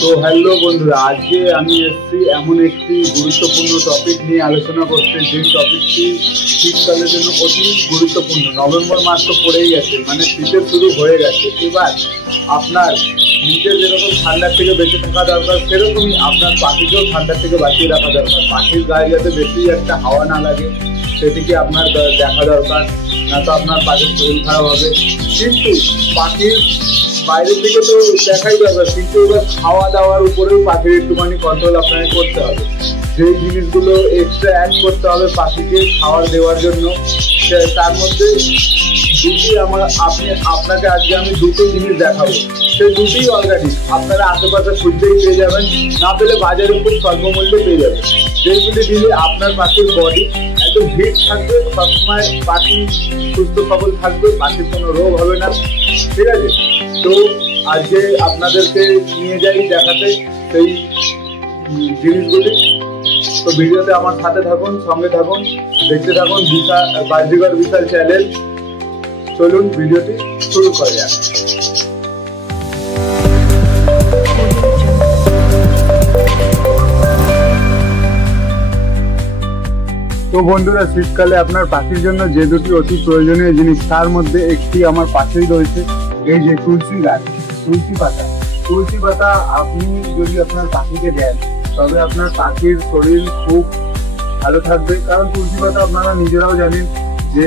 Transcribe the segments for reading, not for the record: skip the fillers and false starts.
তো হ্যালো বন্ধুরা, আজকে আমি এসেছি এমন একটি গুরুত্বপূর্ণ টপিক নিয়ে আলোচনা করতে, যে টপিকটি শীতকালের জন্য অতি গুরুত্বপূর্ণ। নভেম্বর মাস তো পড়েই গেছে, মানে শীতের শুরু হয়ে গেছে। এবার আপনার নিজে যেরকম ঠান্ডার থেকে বেঁচে থাকা দরকার, সেরকমই আপনার পাখিকেও ঠান্ডার থেকে বাঁচিয়ে রাখা দরকার। পাখির গায়ে যাতে বেশি একটা হাওয়া না লাগে, সেদিকে আপনার দেখা দরকার, না তো আপনার পাখির শরীর খারাপ হবে। কিন্তু পাখির বাইরের দিকে তো দেখাই দরকার, কিন্তু এবার খাওয়া দাওয়ার উপরেও পাখির একটুখানি কন্ট্রোল আপনাকে করতে হবে। যে জিনিসগুলো এক্সট্রা অ্যাড করতে হবে পাখিকে খাবার দেওয়ার জন্য, তার মধ্যে আপনাকে আজকে আমি দুটো জিনিস দেখাবো। সেই দুটোই অর্গানিক, আপনারা আশেপাশে খুঁজতেই পেয়ে যাবেন, না পেলে বাজারে খুব স্বল্প মূল্যে পেয়ে যাবেন। যেগুলি দিলে আপনার পাখির বডি একদম হিট থাকবে, সবসময় পাখি সুস্থ সবল থাকবে, পাখির কোনো রোগ হবে না। ঠিক আছে, তো আজকে আপনাদেরকে নিয়ে যাই দেখাতে সেই জিনিসগুলি। তো ভিডিওতে আমার সাথে থাকুন, সঙ্গে থাকুন, দেখতে থাকুন বাজিগর বিশাল চ্যানেল। চলুন ভিডিওটি শুরু করা যাক। তো বন্ধুরা, শীতকালে আপনার পাখির জন্য যে দুটি অতি প্রয়োজনীয় জিনিস, তার মধ্যে একটি আমার পাশেই রয়েছে, এই যে তুলসী গাছ, তুলসী পাতা। তুলসী পাতা আপনি যদি আপনার পাখিকে দেন, তবে আপনার পাখির শরীর খুব ভালো থাকবে। কারণ তুলসী পাতা আপনারা নিজেরাও জানেন যে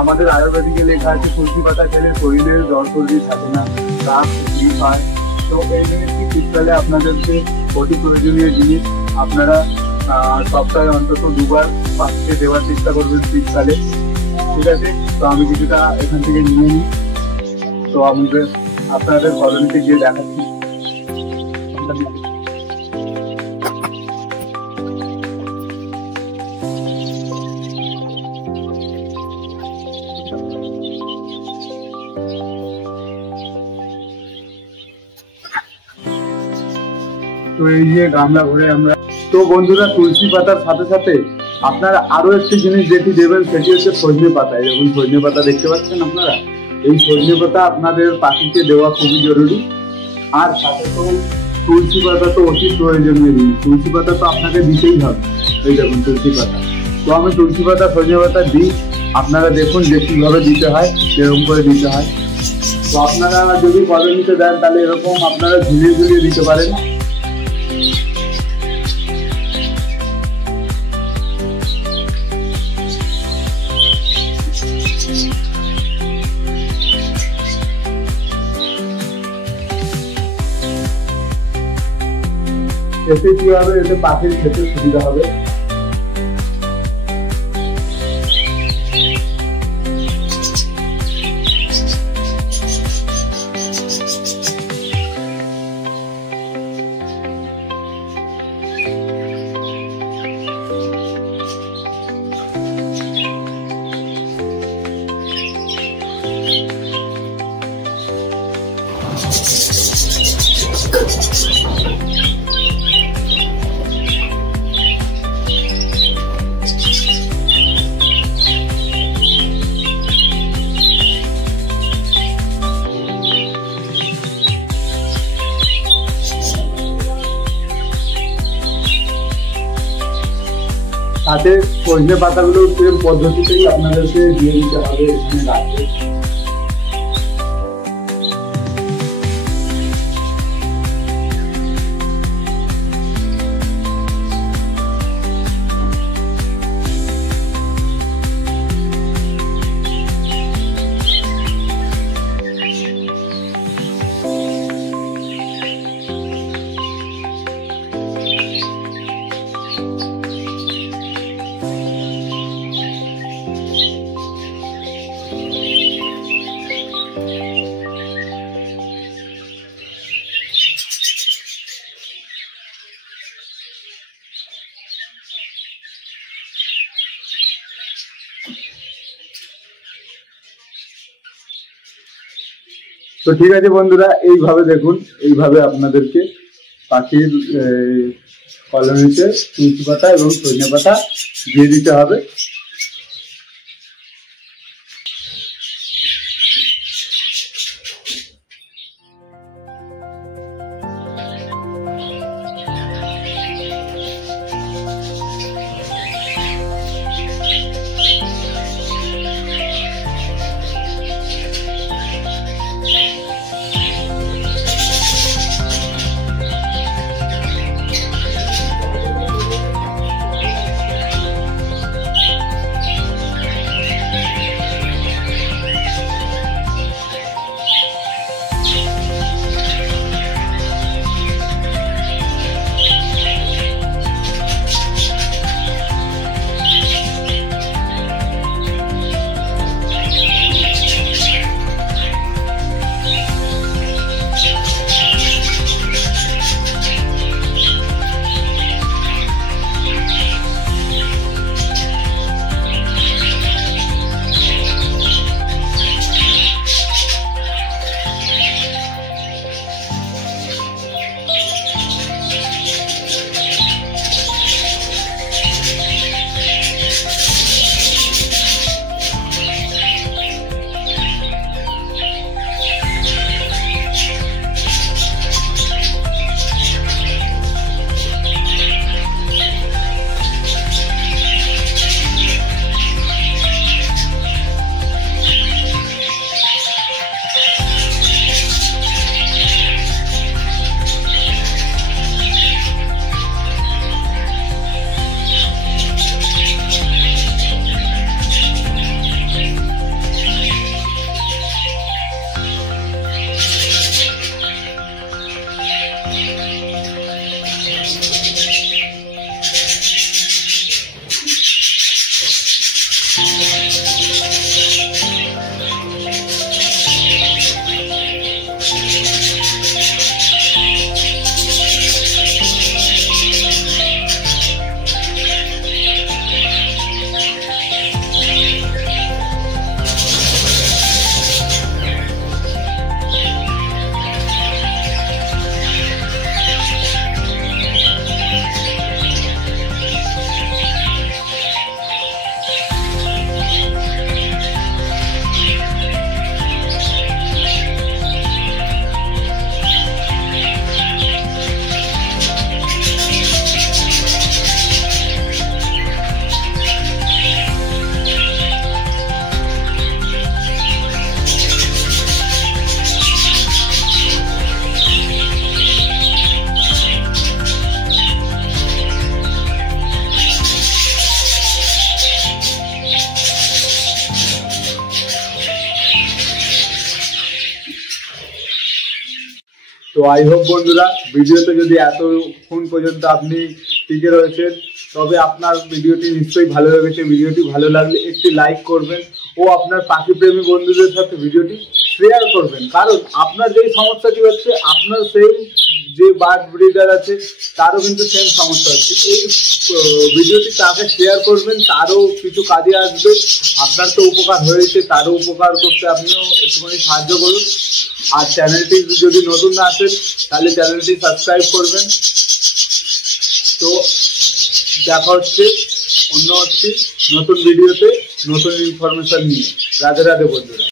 আমাদের আয়ুর্বেদিকে লেখা আছে তুলসী পাতা খেলে শরীরের জ্বর সর্দি থাকে না, কাশ ঠিক হয়। তো এই জিনিসটি শীতকালে আপনাদেরকে অতি প্রয়োজনীয় জিনিস। আপনারা সপ্তাহে অন্তত দুবার পাখিকে দেওয়ার চেষ্টা করবেন শীতকালে। ঠিক আছে, তো আমি কিছুটা এখান থেকে নিয়ে নিই, তো আপনাদের কলোনিতে গিয়ে দেখাচ্ছি। তো এই যে গামলা ভরে আমরা, তো বন্ধুরা তুলসী পাতার সাথে সাথে আপনারা আরো একটি জিনিস যেটি দেবেন, সেটি হচ্ছে সজনে পাতা। এরকম সজনে পাতা দেখতে পাচ্ছেন আপনারা, এই সজনে পাতা আপনাদের পাখিকে দেওয়া খুবই জরুরি। আর সাথে তো তুলসী পাতা তো অতি প্রয়োজনীয় জিনিস, তুলসী পাতা তো আপনাকে দিতেই হবে। এই দেখুন তুলসী পাতা, তো আমি তুলসী পাতা সজনে পাতা দিই। আপনারা দেখুন যে কিভাবে দিতে হয়, এরকম করে দিতে হয়। তো আপনারা যদি কলোনিতে দেন, তাহলে এরকম আপনারা ঝুলিয়ে ঝুলিয়ে দিতে পারেন। এতে কি হবে, এতে পাখির খেতে সুবিধা হবে। সাথে সজনে পাতাগুলো সেম পদ্ধতিতেই আপনাদেরকে দিয়ে দিতে হবে এখানে গাছে। তো ঠিক আছে বন্ধুরা, এইভাবে দেখুন, এইভাবে আপনাদেরকে পাখির কলোনিতে তুলসী পাতা এবং সজনে পাতা দিয়ে দিতে হবে। তো আই হোপ বন্ধুরা ভিডিওতে যদি এতক্ষণ পর্যন্ত আপনি টিকে রয়েছেন তবে আপনার ভিডিওটি নিশ্চয়ই ভালো লেগেছে। ভিডিওটি ভালো লাগলে একটি লাইক করবেন ও আপনার পাখি প্রেমী বন্ধুদের সাথে ভিডিওটি শেয়ার করবেন, কারণ আপনার যেই সমস্যাটি হচ্ছে আপনার সেই যে বার্ড ব্রিডার আছে তারও কিন্তু সেম সমস্যা হচ্ছে। এই ভিডিওটি তাকে শেয়ার করবেন, তারও কিছু কাজে আসবে। আপনার তো উপকার হয়েছে, তারও উপকার করতে আপনিও একটুখানি সাহায্য করুন। আর চ্যানেলটি যদি নতুন না আসেন তাহলে চ্যানেলটি সাবস্ক্রাইব করবেন। তো দেখা হচ্ছে অন্য একটি নতুন ভিডিওতে নতুন ইনফরমেশন নিয়ে। রাধে রাধে বন্ধুরা।